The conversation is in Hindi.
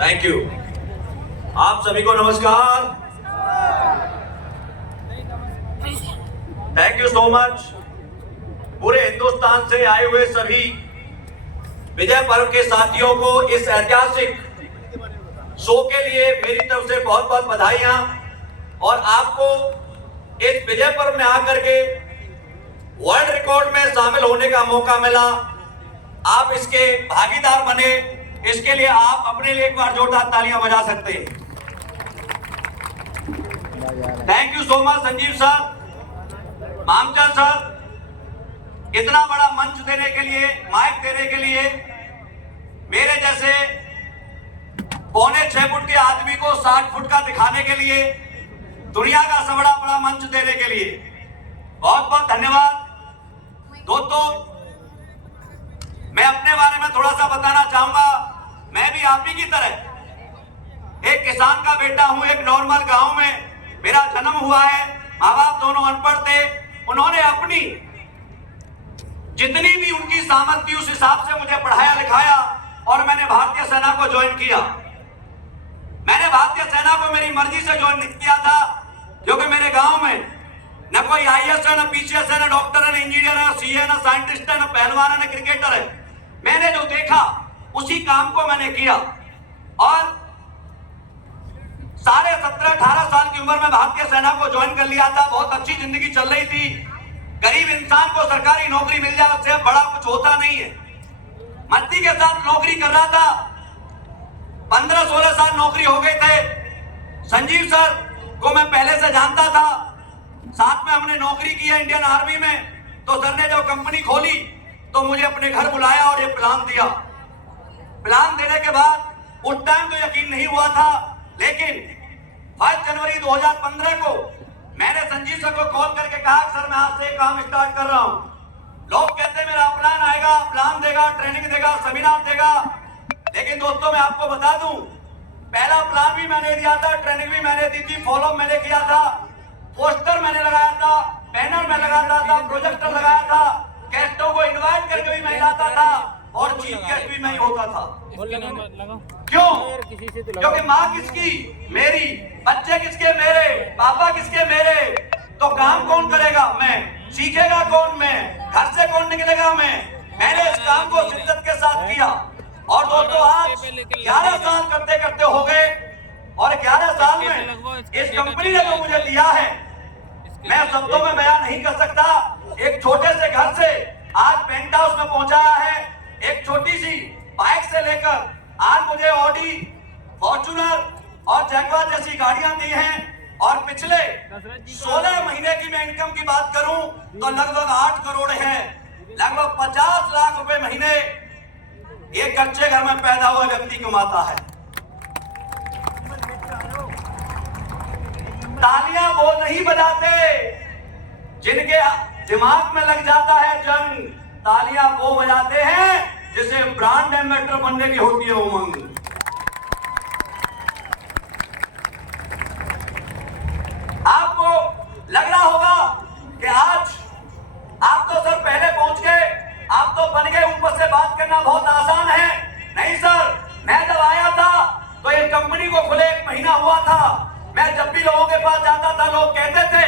Thank you. आप सभी को नमस्कार। Thank you so much. पूरे हिंदुस्तान से आए हुए सभी विजय पर्व के साथियों को इस ऐतिहासिक शो के लिए मेरी तरफ से बहुत बहुत बधाइयां। और आपको इस विजय पर्व में आकर के वर्ल्ड रिकॉर्ड में शामिल होने का मौका मिला, आप इसके भागीदार बने, इसके लिए आप अपने लिए एक बार जोरदार तालियां बजा सकते हैं। Thank you so much Sanjeev sir, Mamchand sir, इतना बड़ा मंच देने के लिए, माइक देने के लिए, मेरे जैसे 6.25 फुट के आदमी को 60 फुट का दिखाने के लिए, दुनिया का सबसे बड़ा मंच देने के लिए बहुत बहुत धन्यवाद। दोस्तों, मैं अपने बारे में थोड़ा सा बताना चाहूंगा। मैं भी आप ही की तरह एक किसान का बेटा हूं। एक नॉर्मल गांव में मेरा जन्म हुआ है। माँ बाप दोनों अनपढ़ थे। उन्होंने अपनी जितनी भी उनकी सामर्थ्य उस हिसाब से मुझे पढ़ाया लिखाया और मैंने भारतीय सेना को ज्वाइन किया। मैंने भारतीय सेना को मेरी मर्जी से ज्वाइन नहीं किया था, क्योंकि मेरे गांव में न कोई आईएएस है, न पीसीएस है, न डॉक्टर है, न इंजीनियर है, न सीए, न साइंटिस्ट है, न पहलवान है, न क्रिकेटर है। मैंने जो देखा उसी काम को मैंने किया और 17.5-18 साल की उम्र में भारतीय सेना को ज्वाइन कर लिया था। बहुत अच्छी जिंदगी चल रही थी। गरीब इंसान को सरकारी नौकरी मिल जाए उससे बड़ा कुछ होता नहीं है। मस्ती के साथ नौकरी कर रहा था। 15-16 साल नौकरी हो गए थे। संजीव सर को मैं पहले से जानता था, साथ में हमने नौकरी की है इंडियन आर्मी में। तो सर ने जब कंपनी खोली तो मुझे अपने घर बुलाया और ये प्लान दिया। प्लान देने के बाद उस टाइम तो यकीन नहीं हुआ था, लेकिन 5 जनवरी 2015 को मैंने संजीव सर को कॉल करके कहा, सर मैं आज से काम स्टार्ट कर रहा हूं। लोग कहते मेरा प्लान आएगा, प्लान देगा, ट्रेनिंग देगा, सेमिनार देगा। लेकिन दोस्तों, मैं आपको बता दूं, पहला प्लान भी मैंने दिया था, ट्रेनिंग भी मैंने दी थी, फॉलो मैंने किया था, पोस्टर मैंने लगाया था, बैनर में लगाता था, प्रोजेक्टर लगाया था, गेस्टों को इनवाइट करके भी मैं लाता था और चीफ गेस्ट भी मैं ही होता था। क्यों? क्योंकि माँ किसकी? मेरी। बच्चे किसके? मेरे। पापा किसके? मेरे। तो काम कौन करेगा? मैं। सीखेगा कौन? मैं। घर से कौन निकलेगा? मैं। मैंने इस काम को शिद्दत के साथ किया और दोस्तों आज 11 साल करते करते हो गए और 11 साल में इस कंपनी ने जो मुझे दिया है मैं शब्दों में बयान नहीं कर सकता। एक छोटे से घर से आज पेंट हाउस में पहुंचाया है। एक छोटी सी बाइक से लेकर आज मुझे ऑडी, फॉर्च्यूनर और जैगवार जैसी गाड़ियां दी हैं। और पिछले 16 महीने की मैं इनकम की बात करूं तो लगभग 8 करोड़ है। लगभग 50 लाख रुपए महीने एक कच्चे घर में पैदा हुआ व्यक्ति कमाता है। तालियां वो नहीं बजाते जिनके दिमाग में लग जाता है जंग। तालियां वो बजाते हैं जिसे ब्रांड एम्बेसडर बनने की होती है उमंग। आपको लग रहा होगा कि आज आप तो सर पहले पहुंच गए, आप तो बन गए, ऊपर से बात करना बहुत आसान है। नहीं सर, मैं जब आया था तो ये कंपनी को खुले 1 महीना हुआ था। मैं जब भी लोगों के पास जाता था लोग कहते थे